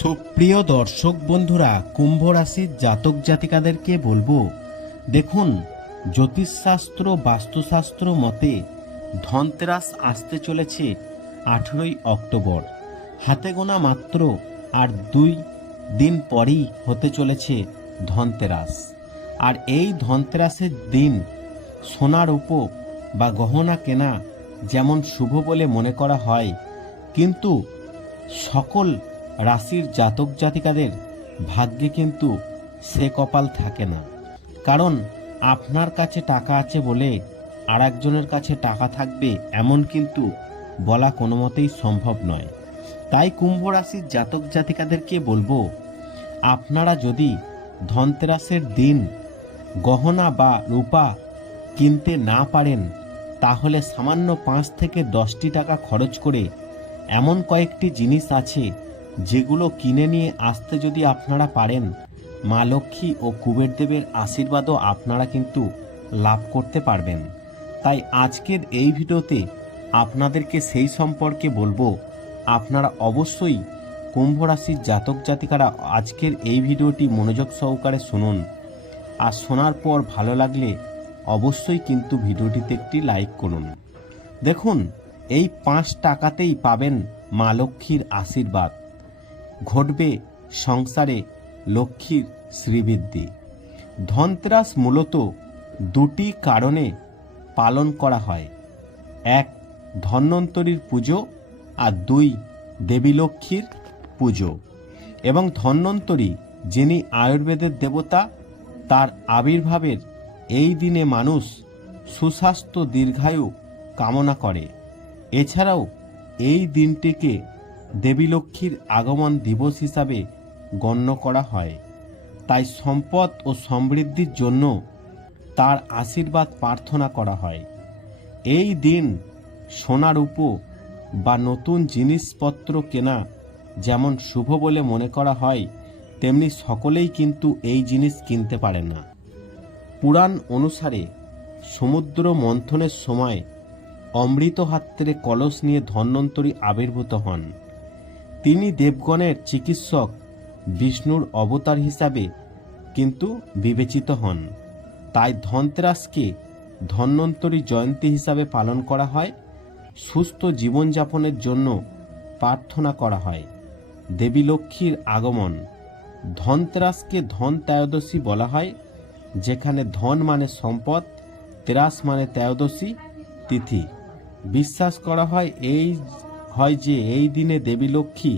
সুপ্রিয় দর্শক বন্ধুরা কুম্ভ রাশির জাতক জাতিকাদেরকে বলব, দেখুন, জ্যোতিষশাস্ত্র, বাস্তুশাস্ত্র মতে ধনতেরাস আসতে চলেছে আঠেরোই অক্টোবর। হাতে গোনা মাত্র আর দুই দিন পরেই হতে চলেছে ধনতেরাস। আর এই ধনতেরাসের দিন সোনার উপ বা গহনা কেনা যেমন শুভ বলে মনে করা হয়, কিন্তু সকল রাশির জাতক জাতিকাদের ভাগ্যে কিন্তু সে কপাল থাকে না। কারণ আপনার কাছে টাকা আছে বলে আর একজনের কাছে টাকা থাকবে এমন কিন্তু বলা কোনো মতেই সম্ভব নয়। তাই কুম্ভ রাশির জাতক জাতিকাদেরকে বলব, আপনারা যদি ধনতেরাসের দিন গহনা বা রূপা কিনতে না পারেন, তাহলে সামান্য পাঁচ থেকে দশটি টাকা খরচ করে এমন কয়েকটি জিনিস আছে যেগুলো কিনে নিয়ে আসতে যদি আপনারা পারেন, মা লক্ষ্মী ও কুবের দেবের আশীর্বাদও আপনারা কিন্তু লাভ করতে পারবেন। তাই আজকের এই ভিডিওতে আপনাদেরকে সেই সম্পর্কে বলব, আপনারা অবশ্যই কুম্ভ রাশির জাতক জাতিকারা আজকের এই ভিডিওটি মনোযোগ সহকারে শুনুন। আর শোনার পর ভালো লাগলে অবশ্যই কিন্তু ভিডিওটিতে একটি লাইক করুন। দেখুন, এই পাঁচ টাকাতেই পাবেন মা লক্ষ্মীর আশীর্বাদ। ঘটবে সংসারে লক্ষ্মীর শ্রীবৃদ্ধি। ধনতেরাস মূলত দুটি কারণে পালন করা হয়। এক, ধন্বন্তরীর পুজো আর দুই দেবী লক্ষ্মীর পুজো। এবং ধন্বন্তরী, যিনি আয়ুর্বেদের দেবতা, তার আবির্ভাবের এই দিনে মানুষ সুস্বাস্থ্য দীর্ঘায়ু কামনা করে। এছাড়াও এই দিনটিকে দেবী লক্ষ্মীর আগমন দিবস হিসাবে গণ্য করা হয়। তাই সম্পদ ও সমৃদ্ধির জন্য তার আশীর্বাদ প্রার্থনা করা হয়। এই দিন সোনার উপ বা নতুন জিনিসপত্র কেনা যেমন শুভ বলে মনে করা হয়, তেমনি সকলেই কিন্তু এই জিনিস কিনতে পারে না। পুরাণ অনুসারে সমুদ্র মন্থনের সময় অমৃত হাত্রে কলস নিয়ে ধন্বন্তরী আবির্ভূত হন। তিনি দেবগণের চিকিৎসক বিষ্ণুর অবতার হিসাবে কিন্তু বিবেচিত হন। তাই ধনতেরাসকে ধন্বন্তরী জয়ন্তী হিসাবে পালন করা হয়, সুস্থ জীবনযাপনের জন্য প্রার্থনা করা হয়। দেবী লক্ষ্মীর আগমন, ধনতেরাসকে ধন ত্রয়োদশী বলা হয়, যেখানে ধন মানে সম্পদ, তেরাস মানে ত্রয়োদশী তিথি। বিশ্বাস করা হয় এই হয় যে এই দিনে দেবী লক্ষ্মী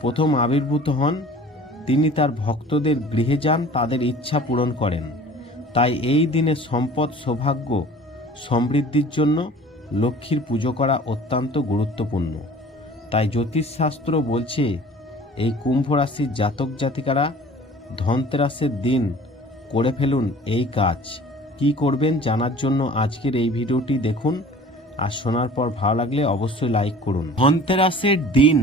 প্রথম আবির্ভূত হন, তিনি তার ভক্তদের গৃহে যান, তাদের ইচ্ছা পূরণ করেন। তাই এই দিনে সম্পদ, সৌভাগ্য, সমৃদ্ধির জন্য লক্ষ্মীর পুজো করা অত্যন্ত গুরুত্বপূর্ণ। তাই জ্যোতিষশাস্ত্র বলছে, এই কুম্ভ রাশির জাতক জাতিকারা ধনতেরাসের দিন করে ফেলুন এই কাজ। কি করবেন জানার জন্য আজকের এই ভিডিওটি দেখুন। আর শোনার পর ভালো লাগলে অবশ্যই লাইক করুন। ধনতেরাসের দিন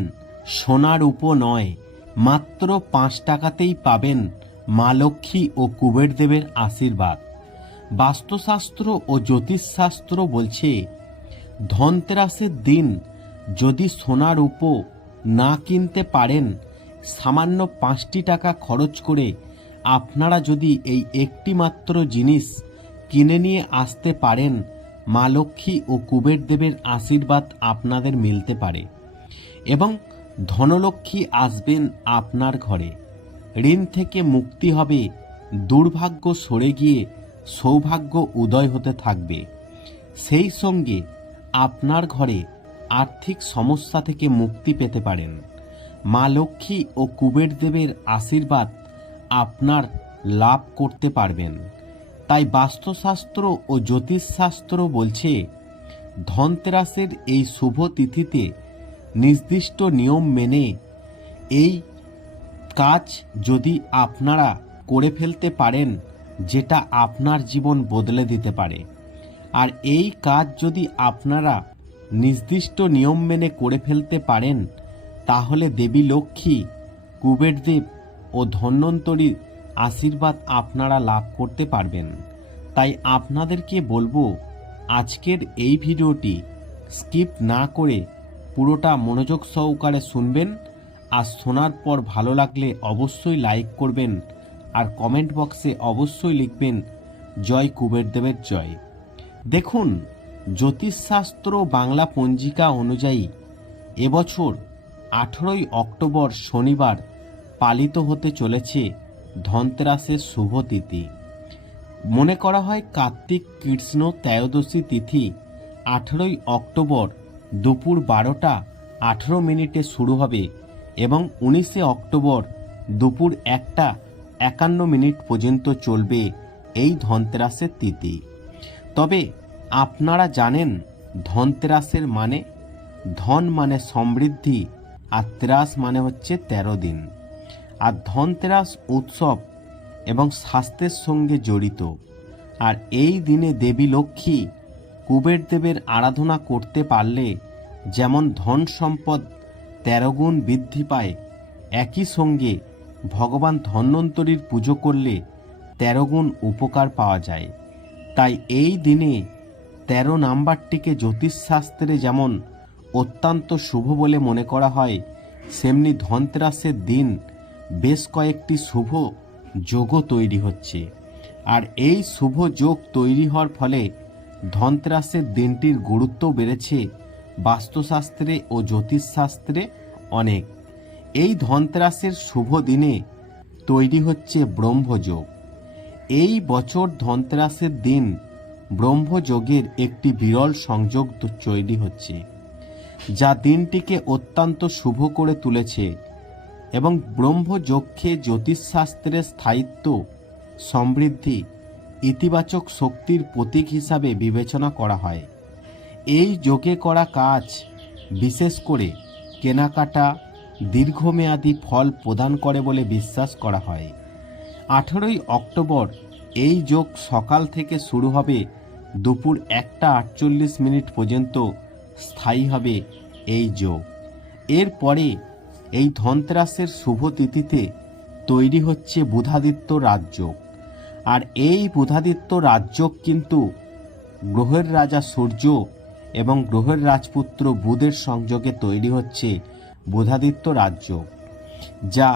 সোনার উপ নয়, মাত্র পাঁচ টাকাতেই পাবেন মা লক্ষ্মী ও কুবের দেবের আশীর্বাদ। বাস্তুশাস্ত্র ও জ্যোতিষশাস্ত্র বলছে, ধনতেরাসের দিন যদি সোনার উপ না কিনতে পারেন, সামান্য পাঁচটি টাকা খরচ করে আপনারা যদি এই একটি মাত্র জিনিস কিনে নিয়ে আসতে পারেন মা লক্ষ্মী ও কুবের দেবের আশীর্বাদ আপনাদের মিলতে পারে এবং ধনলক্ষ্মী আসবেন আপনার ঘরে। ঋণ থেকে মুক্তি হবে, দুর্ভাগ্য সরে গিয়ে সৌভাগ্য উদয় হতে থাকবে। সেই সঙ্গে আপনার ঘরে আর্থিক সমস্যা থেকে মুক্তি পেতে পারেন। মা লক্ষ্মী ও কুবের দেবের আশীর্বাদ আপনার লাভ করতে পারবেন। তাই বাস্তুশাস্ত্র ও জ্যোতিষশাস্ত্র বলছে, ধনতেরাসের এই শুভ তিথিতে নির্দিষ্ট নিয়ম মেনে এই কাজ যদি আপনারা করে ফেলতে পারেন, যেটা আপনার জীবন বদলে দিতে পারে। আর এই কাজ যদি আপনারা নির্দিষ্ট নিয়ম মেনে করে ফেলতে পারেন, তাহলে দেবী লক্ষ্মী, কুবেরদেব ও ধন্বন্তরীর আশীর্বাদ আপনারা লাভ করতে পারবেন। তাই আপনাদেরকে বলব, আজকের এই ভিডিওটি স্কিপ না করে পুরোটা মনোযোগ সহকারে শুনবেন আর শোনার পর ভালো লাগলে অবশ্যই লাইক করবেন আর কমেন্ট বক্সে অবশ্যই লিখবেন, জয় কুবেরদেবের জয়। দেখুন, জ্যোতিষশাস্ত্র বাংলা পঞ্জিকা অনুযায়ী এবছর আঠেরোই অক্টোবর শনিবার পালিত হতে চলেছে ধনতেরাসের শুভ তিথি। মনে করা হয় কার্তিক কৃষ্ণ ত্রয়োদশী তিথি, আঠেরোই অক্টোবর দুপুর বারোটা আঠেরো মিনিটে শুরু হবে এবং উনিশে অক্টোবর দুপুর একটা একান্ন মিনিট পর্যন্ত চলবে এই ধনতেরাসের তিথি। তবে আপনারা জানেন ধনতেরাসের মানে ধন মানে সমৃদ্ধি আর ত্রাস মানে হচ্ছে তেরো দিন। আর ধনতেরাস উৎসব এবং স্বাস্থ্যের সঙ্গে জড়িত। আর এই দিনে দেবী লক্ষ্মী কুবের দেবের আরাধনা করতে পারলে যেমন ধন সম্পদ তেরো গুণ বৃদ্ধি পায়, একই সঙ্গে ভগবান ধন্বন্তরীর পুজো করলে তেরো গুণ উপকার পাওয়া যায়। তাই এই দিনে তেরো নাম্বারটিকে জ্যোতিষশাস্ত্রে যেমন অত্যন্ত শুভ বলে মনে করা হয়, সেমনি ধনতেরাসের দিন বেশ কয়েকটি শুভ যোগও তৈরি হচ্ছে। আর এই শুভ যোগ তৈরি হওয়ার ফলে ধনতেরাসের দিনটির গুরুত্ব বেড়েছে। বাস্তুশাস্ত্রে ও জ্যোতিষশাস্ত্রে অনেক। এই ধনতেরাসের শুভ দিনে তৈরি হচ্ছে ব্রহ্মযোগ। এই বছর ধনতেরাসের দিন ব্রহ্মযোগের একটি বিরল সংযোগ তৈরি হচ্ছে, যা দিনটিকে অত্যন্ত শুভ করে তুলেছে। এবং ব্রহ্মযক্ষে জ্যোতিষশাস্ত্রের স্থায়িত্ব, সমৃদ্ধি, ইতিবাচক শক্তির প্রতীক হিসাবে বিবেচনা করা হয়। এই যোগে করা কাজ, বিশেষ করে কেনাকাটা, দীর্ঘমেয়াদী ফল প্রদান করে বলে বিশ্বাস করা হয়। আঠেরোই অক্টোবর এই যোগ সকাল থেকে শুরু হবে, দুপুর একটা আটচল্লিশ মিনিট পর্যন্ত স্থায়ী হবে এই যোগ। এরপরে এই ধনতেরাসের শুভ তিথিতে তৈরি হচ্ছে বুধাদিত্য রাজযোগ আর এই বুধাদিত্য রাজযোগ কিন্তু গ্রহের রাজা সূর্য এবং গ্রহের রাজপুত্র বুধের সংযোগে তৈরি হচ্ছে বুধাদিত্য রাজযোগ যা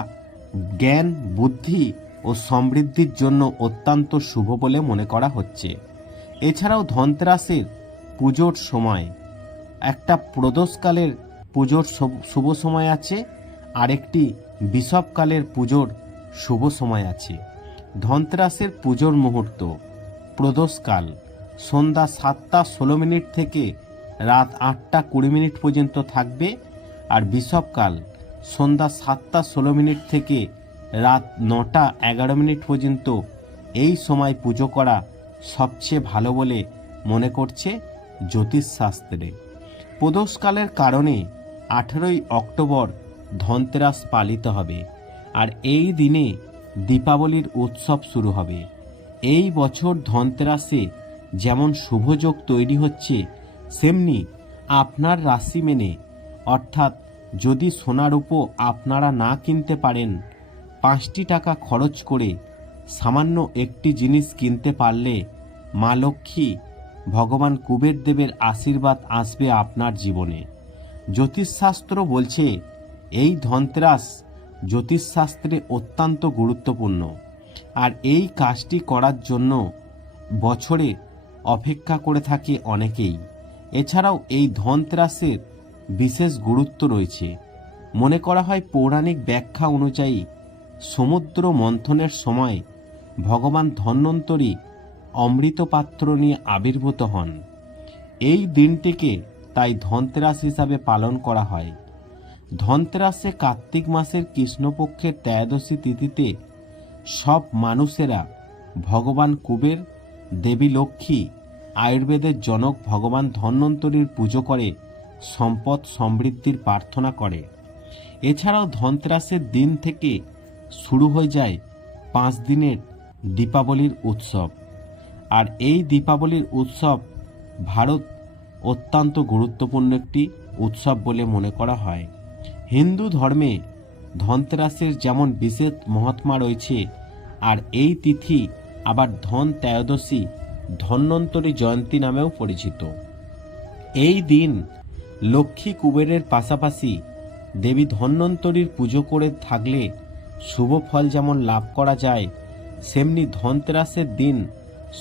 জ্ঞান, বুদ্ধি ও সমৃদ্ধির জন্য অত্যন্ত শুভ বলে মনে করা হচ্ছে। এছাড়াও ধনতেরাসের পুজোর সময়, একটা প্রদোষকালের পুজোর শুভ সময় আছে আরেকটি বিষবকালের পুজোর শুভ সময় আছে। ধনতেরাসের পুজোর মুহূর্ত, প্রদোষকাল, সন্ধ্যা সাতটা ষোলো মিনিট থেকে রাত আটটা কুড়ি মিনিট পর্যন্ত থাকবে আর বিষবকাল সন্ধ্যা সাতটা ষোলো মিনিট থেকে রাত নটা এগারো মিনিট পর্যন্ত এই সময় পুজো করা সবচেয়ে ভালো বলে মনে করছে জ্যোতিষশাস্ত্রে। প্রদোষকালের কারণে আঠেরোই অক্টোবর ধনতেরাস পালিত হবে। আর এই দিনে দীপাবলির উৎসব শুরু হবে। এই বছর ধনতেরাসে যেমন শুভযোগ তৈরি হচ্ছে, সেমনি আপনার রাশি মেনে, অর্থাৎ যদি সোনার উপো আপনারা না কিনতে পারেন, পাঁচটি টাকা খরচ করে সামান্য একটি জিনিস কিনতে পারলে মা লক্ষ্মী ভগবান কুবের দেবের আশীর্বাদ আসবে আপনার জীবনে। জ্যোতিষশাস্ত্র বলছে এই ধনতেরাস জ্যোতিষশাস্ত্রে অত্যন্ত গুরুত্বপূর্ণ। আর এই কাজটি করার জন্য বছরে অপেক্ষা করে থাকে অনেকেই। এছাড়াও এই ধনতেরাসের বিশেষ গুরুত্ব রয়েছে। মনে করা হয় পৌরাণিক ব্যাখ্যা অনুযায়ী সমুদ্র মন্থনের সময় ভগবান ধন্বন্তরী অমৃত পাত্র নিয়ে আবির্ভূত হন। এই দিনটিকে তাই ধনতেরাস হিসাবে পালন করা হয়। ধনতেরাসে কার্তিক মাসের কৃষ্ণপক্ষের ত্রয়োদশী তিথিতে সব মানুষেরা ভগবান কুবের দেবী লক্ষ্মী, আয়ুর্বেদের জনক ভগবান ধন্বন্তরীর পুজো করে সম্পদ সমৃদ্ধির প্রার্থনা করে। এছাড়াও ধনতেরাসের দিন থেকে শুরু হয়ে যায় পাঁচ দিনের দীপাবলির উৎসব। আর এই দীপাবলির উৎসব ভারত অত্যন্ত গুরুত্বপূর্ণ একটি উৎসব বলে মনে করা হয়। হিন্দু ধর্মে ধনতেরাসের যেমন বিশেষ মহাত্মা রয়েছে, আর এই তিথি আবার ধন ত্রয়োদশী ধন্বন্তরী জয়ন্তী নামেও পরিচিত। এই দিন লক্ষ্মী কুবেরের পাশাপাশি দেবী ধন্বন্তরীর পুজো করে থাকলে শুভ ফল যেমন লাভ করা যায়, সেমনি ধনতেরাসের দিন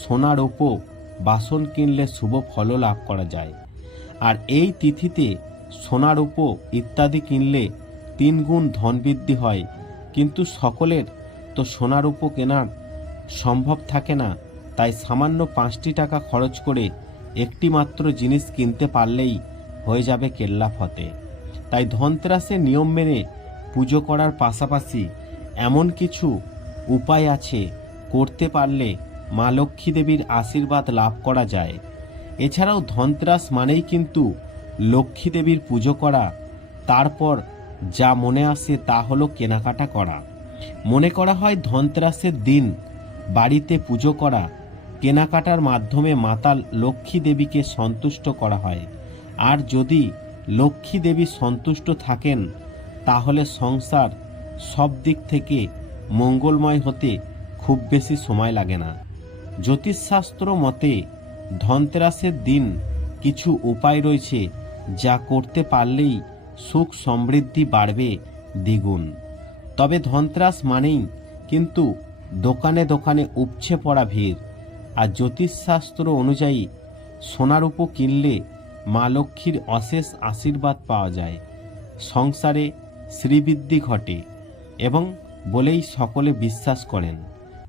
সোনার ওপো, বাসন কিনলে শুভ ফলও লাভ করা যায়। আর এই তিথিতে সোনার উপ ইত্যাদি কিনলে তিন গুণ ধন বৃদ্ধি হয়। কিন্তু সকলের তো সোনার উপ কেনার সম্ভব থাকে না। তাই সামান্য পাঁচটি টাকা খরচ করে একটি মাত্র জিনিস কিনতে পারলেই হয়ে যাবে কেল্লা ফতে। তাই ধনতেরাসের নিয়ম মেনে পুজো করার পাশাপাশি এমন কিছু উপায় আছে করতে পারলে মা লক্ষ্মী দেবীর আশীর্বাদ লাভ করা যায়। এছাড়াও ধনতেরাস মানেই কিন্তু লক্ষ্মী দেবীর পুজো করা, তারপর যা মনে আসে তা হলো কেনাকাটা করা। মনে করা হয় ধনতেরাসের দিন, বাড়িতে পুজো করা, কেনাকাটার মাধ্যমে মাতা লক্ষ্মী দেবীকে সন্তুষ্ট করা হয়। আর যদি লক্ষ্মী দেবী সন্তুষ্ট থাকেন, তাহলে সংসার সব দিক থেকে মঙ্গলময় হতে খুব বেশি সময় লাগে না। জ্যোতিষশাস্ত্র মতে ধনতেরাসের দিন কিছু উপায় রয়েছে যা করতে পারলেই সুখ সমৃদ্ধি বাড়বে দ্বিগুণ। তবে ধনত্রাস মানেই কিন্তু দোকানে দোকানে উপচে পড়া ভিড়, আর জ্যোতিষশাস্ত্র অনুযায়ী সোনার উপ কিনলে মা লক্ষ্মীর অশেষ আশীর্বাদ পাওয়া যায়। সংসারে শ্রীবৃদ্ধি ঘটে এবং বলেই সকলে বিশ্বাস করেন।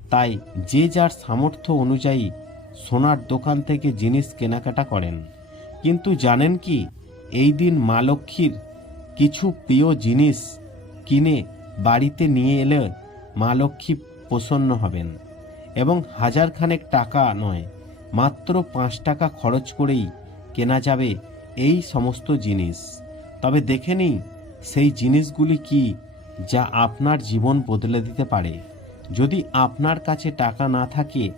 তাই যে যার সামর্থ্য অনুযায়ী সোনার দোকান থেকে জিনিস কেনাকাটা করেন। কিন্তু জানেন কি এই দিন মা লক্ষ্মীর কিছু প্রিয় জিনিস কিনে বাড়িতে নিয়ে এলে মা লক্ষ্মী প্রসন্ন হবেন। এবং হাজারখানেক টাকা নয়, মাত্র পাঁচ টাকা খরচ করেই কেনা যাবে এই সমস্ত জিনিস। তবে দেখে নিই সেই জিনিসগুলি কি যা আপনার জীবন বদলে দিতে পারে। যদি আপনার কাছে টাকা না থাকে,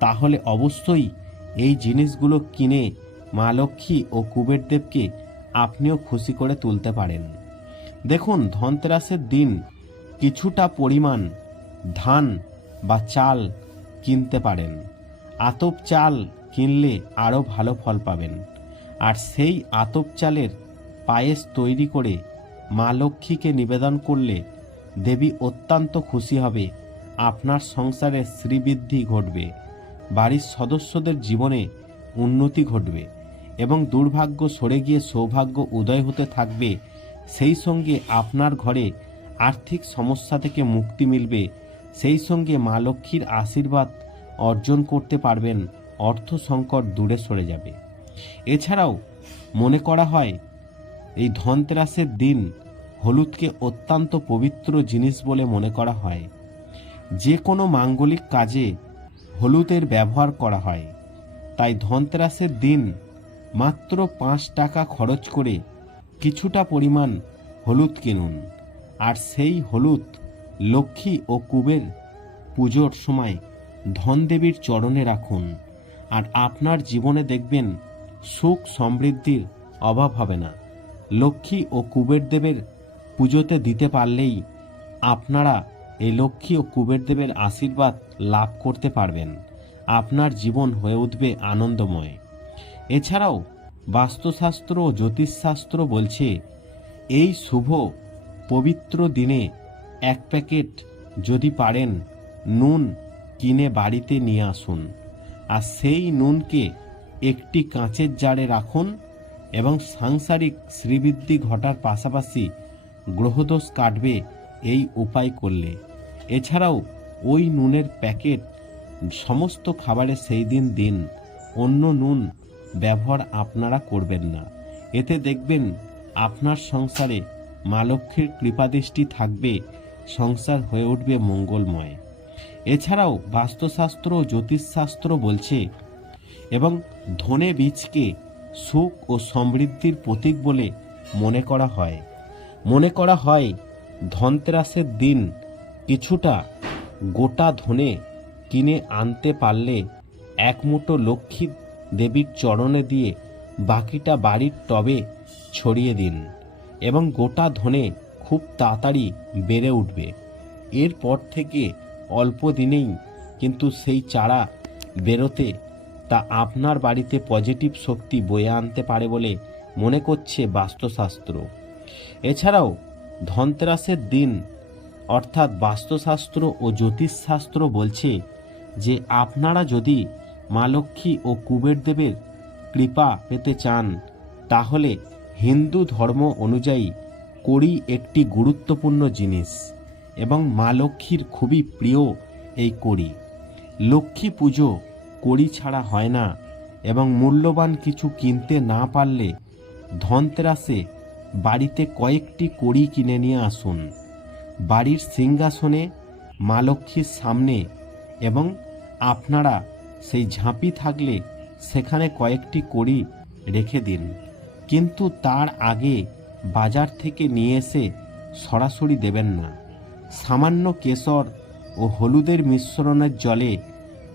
তাহলে অবশ্যই এই জিনিসগুলো কিনে মা লক্ষ্মী ও কুবের দেবকে আপনিও খুশি করে তুলতে পারেন। দেখুন, ধনতেরাসের দিন কিছুটা পরিমাণ ধান বা চাল কিনতে পারেন। আতপ চাল কিনলে আরও ভালো ফল পাবেন। আর সেই আতপ চালের পায়েস তৈরি করে মা লক্ষ্মীকে নিবেদন করলে দেবী অত্যন্ত খুশি হবে। আপনার সংসারে শ্রীবৃদ্ধি ঘটবে। বাড়ির সদস্যদের জীবনে উন্নতি ঘটবে। এবং দুর্ভাগ্য সরে গিয়ে সৌভাগ্য উদয় হতে থাকবে, সেই সঙ্গে আপনার ঘরে আর্থিক সমস্যা থেকে মুক্তি মিলবে, সেই সঙ্গে মা লক্ষ্মীর আশীর্বাদ অর্জন করতে পারবেন, অর্থ সংকট দূরে সরে যাবে। এছাড়াও মনে করা হয়, এই ধনতেরাসের দিন হলুদকে অত্যন্ত পবিত্র জিনিস বলে মনে করা হয়। যে কোনো মাঙ্গলিক কাজে হলুদের ব্যবহার করা হয়। তাই ধনতেরাসের দিন মাত্র পাঁচ টাকা খরচ করে কিছুটা পরিমাণ হলুদ কিনুন। আর সেই হলুদ লক্ষ্মী ও কুবের পুজোর সময় ধনদেবীর চরণে রাখুন। আর আপনার জীবনে দেখবেন সুখ সমৃদ্ধির অভাব হবে না। লক্ষ্মী ও কুবের দেবের পুজোতে দিতে পারলেই আপনারা এই লক্ষ্মী ও কুবের দেবের আশীর্বাদ লাভ করতে পারবেন। আপনার জীবন হয়ে উঠবে আনন্দময়। এছাড়াও বাস্তুশাস্ত্র ও জ্যোতিষশাস্ত্র বলছে, এই শুভ, পবিত্র দিনে এক প্যাকেট যদি পারেন, নুন কিনে বাড়িতে নিয়ে আসুন। আর সেই নুনকে একটি কাঁচের জারে রাখুন এবং সাংসারিক শ্রীবৃদ্ধি ঘটার পাশাপাশি গ্রহদোষ কাটবে এই উপায় করলে। এছাড়াও ওই নুনের প্যাকেট সমস্ত খাবারে সেই দিন দিন অন্য নুন ব্যবহার আপনারা করবেন না। এতে দেখবেন আপনার সংসারে মা লক্ষ্মীর কৃপাদৃষ্টি থাকবে, সংসার হয়ে উঠবে মঙ্গলময়। এছাড়াও বাস্তুশাস্ত্র জ্যোতিষশাস্ত্র বলছে, এবং ধনে বীজকে সুখ ও সমৃদ্ধির প্রতীক বলে মনে করা হয়। মনে করা হয়, ধনতেরাসের দিন কিছুটা গোটা ধনে কিনে আনতে পারলে এক মুঠো লক্ষ্মী দেবীর চরণে দিয়ে বাকিটা বাড়ির টবে ছড়িয়ে দিন এবং গোটা ধনে খুব তাড়াতাড়ি বেড়ে উঠবে। এরপর থেকে অল্প দিনেই কিন্তু সেই চারা বেরোতে তা আপনার বাড়িতে পজিটিভ শক্তি বয়ে আনতে পারে বলে মনে করছে বাস্তুশাস্ত্র। এছাড়াও ধনতেরাসের দিন অর্থাৎ বাস্তুশাস্ত্র ও জ্যোতিষশাস্ত্র বলছে যে আপনারা যদি মা লক্ষ্মী ও কুবের দেবের কৃপা পেতে চান, তাহলে হিন্দু ধর্ম অনুযায়ী কড়ি একটি গুরুত্বপূর্ণ জিনিস, এবং মা লক্ষ্মীর খুবই প্রিয় এই কড়ি লক্ষ্মী পুজো কড়ি ছাড়া হয় না, এবং মূল্যবান কিছু কিনতে না পারলে ধনতেরাসে বাড়িতে কয়েকটি কড়ি কিনে নিয়ে আসুন। বাড়ির সিংহাসনে মা লক্ষ্মীর সামনে এবং আপনারা সেই ঝাঁপি থাকলে সেখানে কয়েকটি কড়ি রেখে দিন। কিন্তু তার আগে বাজার থেকে নিয়ে এসে সরাসরি দেবেন না। সামান্য কেশর ও হলুদের মিশ্রণের জলে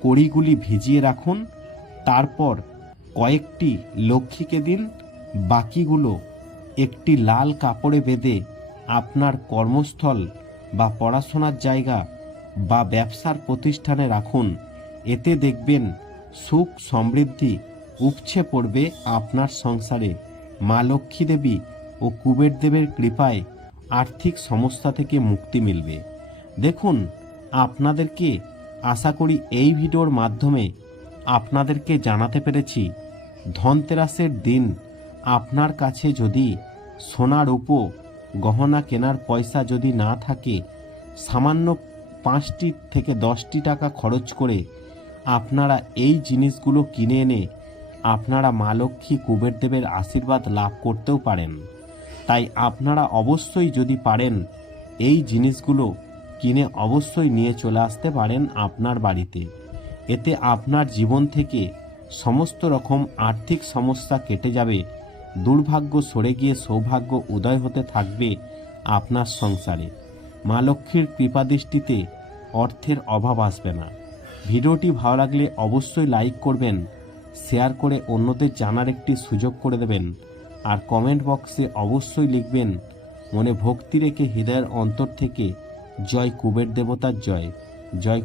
কড়িগুলি ভিজিয়ে রাখুন। তারপর কয়েকটি লক্ষ্মীকে দিন। বাকিগুলো একটি লাল কাপড়ে বেঁধে আপনার কর্মস্থল বা পড়াশোনার জায়গা বা ব্যবসার প্রতিষ্ঠানে রাখুন। এতে দেখবেন সুখ সমৃদ্ধি উপছে পড়বে আপনার সংসারে। মা লক্ষ্মী দেবী ও কুবের দেবের কৃপায় আর্থিক সমস্যা থেকে মুক্তি মিলবে। দেখুন, আপনাদেরকে আশা করি এই ভিডিওর মাধ্যমে আপনাদেরকে জানাতে পেরেছি, ধনতেরাসের দিন আপনার কাছে যদি সোনার উপ, গহনা কেনার পয়সা যদি না থাকে, সামান্য পাঁচটি থেকে দশটি টাকা খরচ করে আপনারা এই জিনিসগুলো কিনে এনে আপনারা মা লক্ষ্মী কুবের দেবের আশীর্বাদ লাভ করতেও পারেন। তাই আপনারা অবশ্যই যদি পারেন, এই জিনিসগুলো কিনে অবশ্যই নিয়ে চলে আসতে পারেন আপনার বাড়িতে। এতে আপনার জীবন থেকে সমস্ত রকম আর্থিক সমস্যা কেটে যাবে, দুর্ভাগ্য সরে গিয়ে সৌভাগ্য উদয় হতে থাকবে আপনার সংসারে। মা লক্ষ্মীর কৃপাদৃষ্টিতে অর্থের অভাব আসবে না। ভিডিওটি ভালো লাগলে অবশ্যই লাইক করবেন শেয়ার করে অন্যদের জানার একটি সুযোগ করে দেবেন, আর কমেন্ট বক্সে অবশ্যই লিখবেন, মনে ভক্তি রেখে হৃদয়ের অন্তর থেকে জয় কুবের দেবতার জয়। জয়